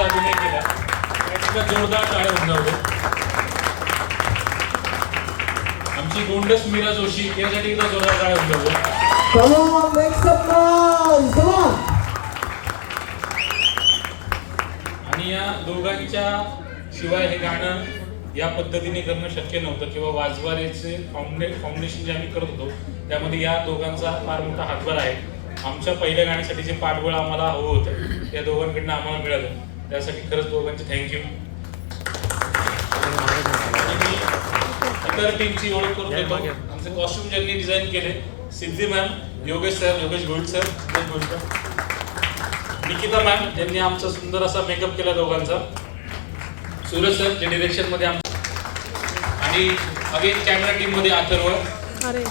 सुंदर अभिनय केला एकदा जोरदार टाळ्या दे. आमची गोंडस मीरा जोशी यासाठी एकदा जोरदार टाळ्या on. आणि या दोघांच्या शिवाय हे गाणं या पद्धतीने करणं शक्य नव्हतं किंवा वाजवारेचे फाउंडे फाउंडेशन जे आम्ही करत होतो त्यामध्ये या दोघांचा फार मोठा हातभार आहे आमच्या पहिल्या गाण्यासाठी जे पाठबळ आम्हाला हवं होतं या दोघांकडनं आम्हाला मिळालं त्यासाठी खरंच दोघांचे थँक्यू इतर टीमची ओळख करून देतो. आमचे कॉस्ट्युम ज्यांनी डिझाईन केले Siddhi ma'am Yogesh sir Yogesh Govind sir sir Nikita ma'am ज्यांनी आमचा सुंदर असा मेकअप केला दोघांचा. सूरज सर जे डिरेक्शनमध्ये आम आणि अगेन कॅमेरा टीममध्ये अथर्व अरे.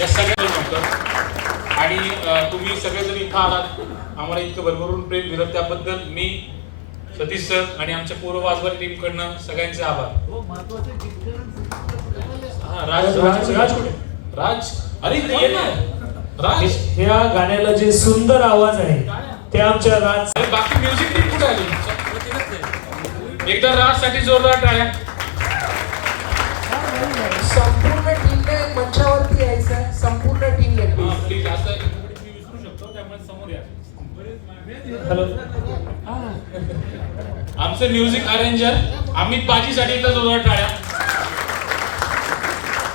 या सगळ्या नव्हतं आणि तुम्ही सगळेजण इथं आलात. आम्हाला इतकं भरभरून प्रेम दिलं. त्याबद्दल मी सतीश सर आणि आमच्या पूर्व वाजवारी टीम कडनं सगळ्यांचे आभार. हा राज राज राज कुठे? राज? अरे ये राज? ह्या गाण्याला जे सुंदर आवाज आहे ते आमच्या राज अरे बाकी म्युझिक टीम कुठे आली? एकदा राजसाठी जोरदार टाळ्या. संपूर्ण टीमने मंचावरती यायचं संपूर्ण टीम हा, येते प्लीज असं शकतो त्यामुळे समोर या. हॅलो आमचे म्युझिक अरेंजर अमित बाजीसाठी एकदा जोरदार टाळ्या.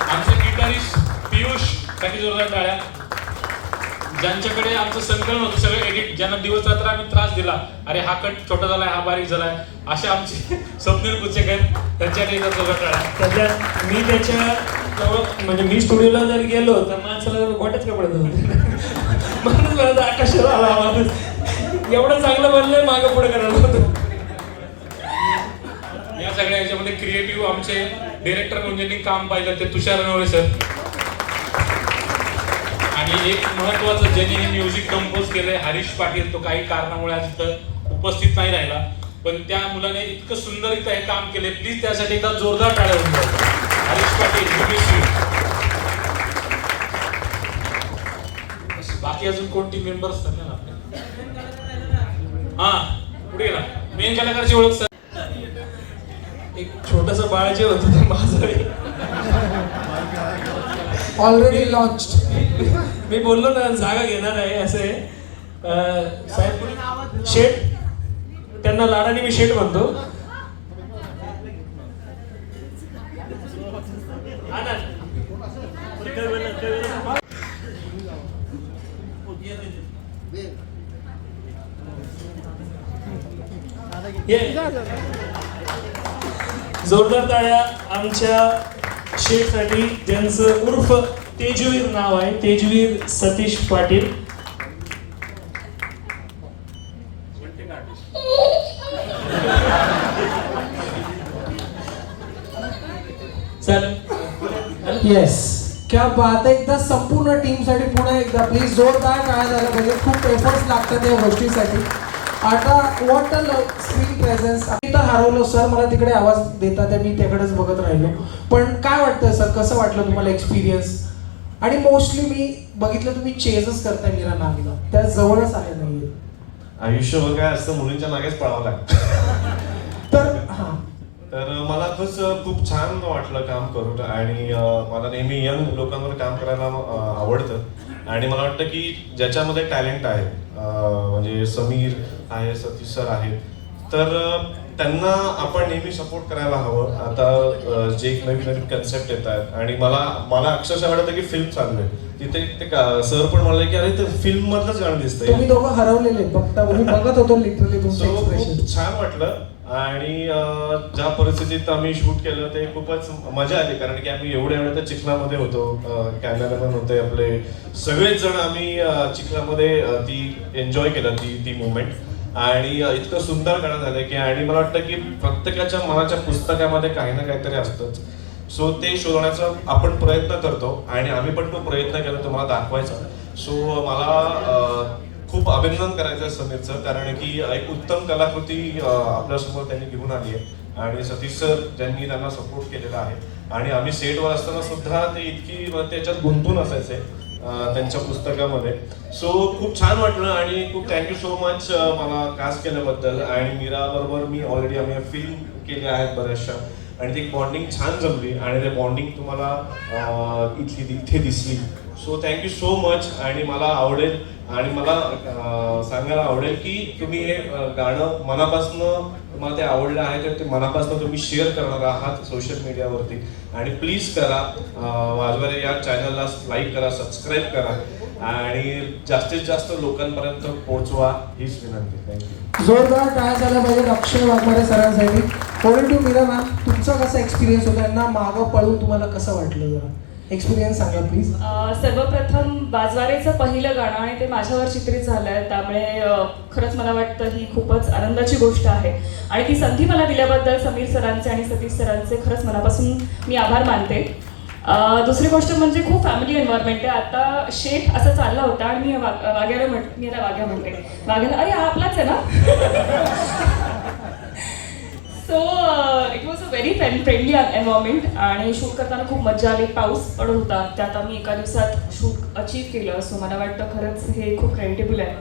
आमचे गिटारिस्ट पियुषसाठी जोरदार टाळ्या. ज्यांच्याकडे आमचं संकलन होतं सगळं एडिट ज्यांना दिवस रात्र आम्ही त्रास दिला अरे हा कट छोटा झालाय हा बारीक झालाय असे आमचे स्वप्नील कुचेकर त्यांच्याकडे एकदा जोरदार टाळ्या. त्याच्यात मी त्याच्याजवळ म्हणजे मी स्टुडिओला जर गेलो तर माणसाला गोट्याच कपडत होते? म्हणून म्हणत आकाशाला आला माणूस एवढं चांगलं बनलंय मागं पुढे करायला होतं. या सगळ्या याच्यामध्ये क्रिएटिव्ह आमचे डिरेक्टर म्हणजे काम पाहिलं ते तुषार नवरे सर आणि एक महत्वाचं ज्यांनी हे म्युझिक कंपोज केलंय हरीश पाटील तो काही कारणामुळे आज इथं उपस्थित नाही राहिला. पण त्या मुलाने इतकं सुंदर इथं हे काम केले प्लीज त्यासाठी एकदा जोरदार टाळ्या होऊन हरीश पाटील बाकी अजून कोणती टीम मेंबर ना हा पुढे गेला मेन कलाकारची ओळख सर एक छोटस बाळ जे होतं ते माझं ऑलरेडी लॉन्च मी बोललो ना जागा घेणार आहे असे आहे. साहेब शेठ त्यांना लाडाने मी शेठ म्हणतो. ये. जोरदार ताळ्या आमच्या शेठसाठी ज्यांचं उर्फ तेजवीर नाव आहे तेजवीर सतीश पाटील. येस क्या बात आहे एकदा संपूर्ण टीमसाठी पुन्हा एकदा प्लीज जोरदार काय झालं पाहिजे. खूप एफर्ट्स लागतात या गोष्टीसाठी. आता वॉट अ स्क्रीन प्रेझेन्स मी तर हरवलो सर मला तिकडे आवाज देतात आहे, मी त्याकडेच बघत राहिलो. पण काय वाटतं सर कसं वाटलं तुम्हाला एक्सपिरियन्स आणि मोस्टली मी बघितलं तुम्ही चेजच करताय मीरा नावीला त्या जवळच आहे नाही आयुष्यभर काय असतं मुलींच्या मागेच पळावं लागतं. तर हां. तर मला खरंच खूप छान वाटलं काम करून आणि मला नेहमी यंग लोकांवर काम करायला आवडतं. आणि मला वाटतं की ज्याच्यामध्ये टॅलेंट आहे म्हणजे समीर आहे सतीश सर आहेत तर त्यांना आपण नेहमी सपोर्ट करायला हवं. आता जे एक नवीन नवीन कन्सेप्ट येत आहेत आणि मला मला अक्षरशः वाटतं की फिल्म चालू आहे. तिथे ते सर पण म्हणाले की अरे ते फिल्म मधलंच गाणं दिसतंय. तुम्ही दोघं हरवलेले बघता बघत होतो लिटरली तुमचं छान वाटलं. आणि ज्या परिस्थितीत आम्ही शूट केलं ते खूपच मजा आली. कारण की आम्ही एवढ्या एवढ्या तर चिखलामध्ये होतो. कॅमेरामॅन होते आपले. सगळेच जण आम्ही चिखलामध्ये ती एन्जॉय केलं ती ती मुवमेंट आणि इतकं सुंदर गाणं झालं की आणि मला वाटतं की प्रत्येकाच्या मनाच्या पुस्तकामध्ये काही ना काहीतरी असतंच. सो ते शोधण्याचा आपण प्रयत्न करतो. आणि आम्ही पण तो प्रयत्न केला तुम्हाला दाखवायचा. सो मला खूप अभिनंदन करायचं आहे समीरचं कारण की एक उत्तम कलाकृती आपल्यासमोर त्यांनी घेऊन आली आहे. आणि सतीश सर ज्यांनी त्यांना सपोर्ट केलेला आहे. आणि आम्ही सेटवर असताना सुद्धा ते इतकी त्याच्यात गुंतून असायचे त्यांच्या पुस्तकामध्ये. सो खूप छान वाटलं आणि खूप थँक्यू सो मच मला कास्ट केल्याबद्दल. आणि मीरा बरोबर मी ऑलरेडी आम्ही फिल्म केल्या आहेत बऱ्याचशा. आणि ती बॉन्डिंग छान जमली. आणि ते बॉन्डिंग तुम्हाला इथली इथे दिसली. सो थँक्यू सो मच आणि मला आवडेल आणि मला सांगायला आवडेल की तुम्ही हे गाणं मनापासनं तुम्हाला ते आवडलं आहे तर ते मनापासून तुम्ही शेअर करणार आहात सोशल मीडियावरती आणि प्लीज करा वाजवारे या चॅनलला लाईक करा सबस्क्राईब करा. आणि जास्तीत जास्त लोकांपर्यंत पोहोचवा हीच विनंती. थँक्यू जोरदार काय झालं पाहिजे अक्षय वाघमारे सरांसाठी. ओरल टू मीरा मॅम तुमचा कसा एक्सपिरियन्स होता? यांना मागं पळून तुम्हाला कसं वाटलं जरा? एक्सपिरियन्स सांगा प्लीज सर्वप्रथम बाजवारेचं पहिलं गाणं आणि ते माझ्यावर चित्रित झालं आहे त्यामुळे खरंच मला वाटतं ही खूपच आनंदाची गोष्ट आहे. आणि ती संधी मला दिल्याबद्दल समीर सरांचे आणि सतीश सरांचे खरंच मनापासून मी आभार मानते. दुसरी गोष्ट म्हणजे खूप फॅमिली एन्व्हायरमेंट आहे. आता शेख असा चालला होता आणि मी वाग्याला म्हट मी वाग्या म्हणते. वाग्याला अरे हा आपलाच आहे ना? So it was a very friendly environment आणि शूट करताना खूप मजा आली. पाऊस पडत होता. त्यात आम्ही एका दिवसात शूट अचीव्ह केलं. सो मला वाटतं खरंच हे खूप क्रेडिटेबल आहे.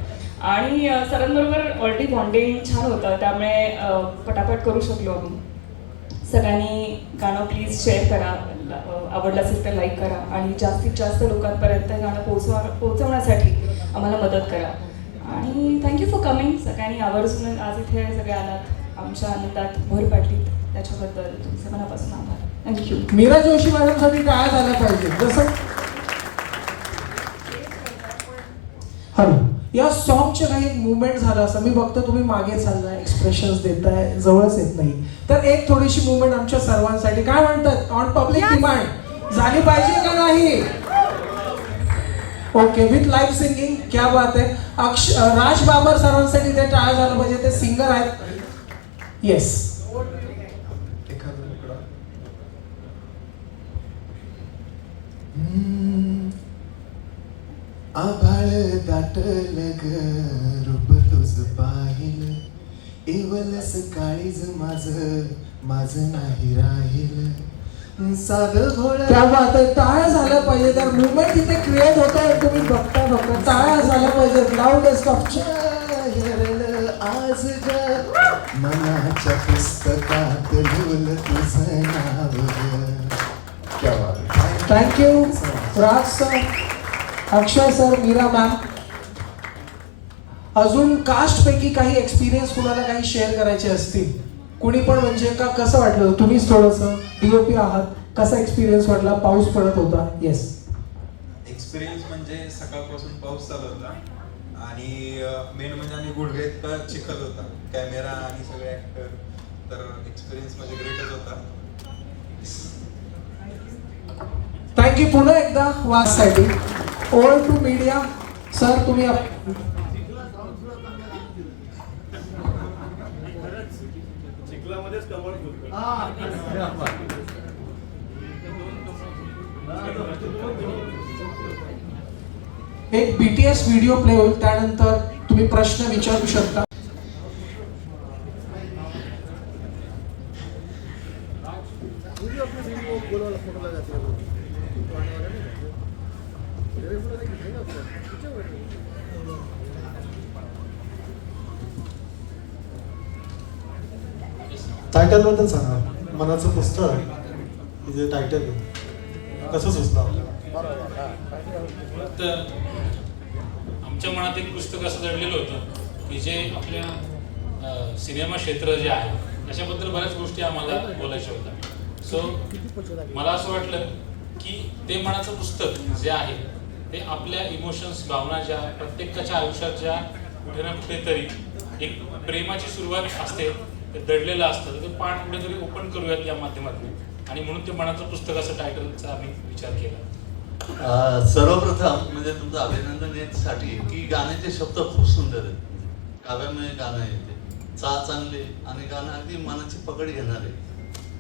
आणि सरांबरोबर ऑलरेडी बॉन्डिंग छान होतं. त्यामुळे पटापट करू शकलो आम्ही. सगळ्यांनी गाणं प्लीज शेअर करा. आवडलं असेल तर लाईक करा. आणि जास्तीत जास्त लोकांपर्यंत गाणं पोहोचवा पोहोचवण्यासाठी आम्हाला मदत करा. आणि थँक्यू फॉर कमिंग सगळ्यांनी आवर्जून आज इथे सगळे आलात. आमच्या आनंदात भर पाडली. त्याच्याबद्दल तुमचे मनापासून आभार. थँक्यू मीरा जोशी मॅडमसाठी टाळ्या झाल्या पाहिजे? जसं हॅलो या सॉन्गचे काही मुवमेंट झालं असं. मी बघतो तुम्ही मागे चाललाय एक्सप्रेशन्स देताय जवळच येत नाही. तर एक थोडीशी मुवमेंट आमच्या सर्वांसाठी. काय म्हणतात? ऑन पब्लिक डिमांड झाली पाहिजे का नाही? ओके विथ लाईव्ह सिंगिंग क्या बात आहे. अक्ष राज बाबर सर्वांसाठी ते टाळ्या झालं पाहिजे. ते सिंगर आहेत. येस आभाळ दाटल ग रूप तुझ पाहिल एवलस काळीज माझ माझ नाही राहील साध बात आहे टाळ्या झाल्या पाहिजे तर मुवमेंट इथे क्रिएट होत आहे तुम्ही बघता बघता टाळ्या झाल्या पाहिजे लाऊडेस्ट ऑफ आज ग मनाच्या पुस्तकात लिहलं तुझं नाव ग क्या बात आहे. Thank you Raj sir Akshay sir Meera ma'am अजून कास्ट पैकी काही एक्सपिरियन्स कुणाला काही शेअर करायचे असतील? कुणी पण म्हणजे का कसं वाटलं? तुम्हीच थोडंसं डीओपी आहात. कसा एक्सपिरियन्स वाटला? पाऊस पडत होता. येस एक्सपिरियन्स म्हणजे सकाळपासून पाऊस चालू होता. आणि मेन म्हणजे आणि गुडघे इतका चिखल होता. कॅमेरा आणि सगळे ऍक्टर तर एक्सपिरियन्स म्हणजे ग्रेटच होता. थँक्यू पुन्हा एकदा वाचसाठी. ओल्ड टू मीडिया सर तुम्ही एक बीटीएस व्हिडिओ प्ले होईल त्यानंतर तुम्ही प्रश्न विचारू शकता. टायटलबद्दल सांगा. मनाचं पुस्तक जे टायटल कसं सुचलं आमच्या मनात एक पुस्तक असं दडलेलं होतं की जे आपल्या सिनेमा क्षेत्र जे आहे त्याच्याबद्दल बऱ्याच गोष्टी आम्हाला बोलायच्या होत्या. सो मला असं वाटलं की ते मनाचं पुस्तक जे आहे ते आपल्या इमोशन्स भावना ज्या प्रत्येकाच्या आयुष्यात ज्या कुठे ना कुठेतरी एक प्रेमाची सुरुवात असते ते दडलेलं असतं ते पान कुठेतरी ओपन करूयात या माध्यमातून. आणि म्हणून ते मनाचं पुस्तक असं टायटलचा आम्ही विचार केला. सर्वप्रथम म्हणजे तुमचं अभिनंदन यासाठी की गाण्याचे शब्द खूप सुंदर आहेत. काव्यामुळे गाणं आहे ते चा चांगले आणि गाणं अगदी मनाची पकड घेणार आहे.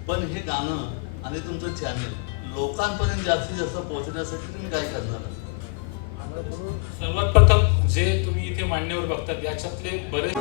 पण हे गाणं आणि तुमचं चॅनल लोकांपर्यंत जास्तीत जास्त पोहोचण्यासाठी तुम्ही काय करणार सर्वात प्रथम जे तुम्ही इथे मान्यवर बघतात याच्यातले बरेच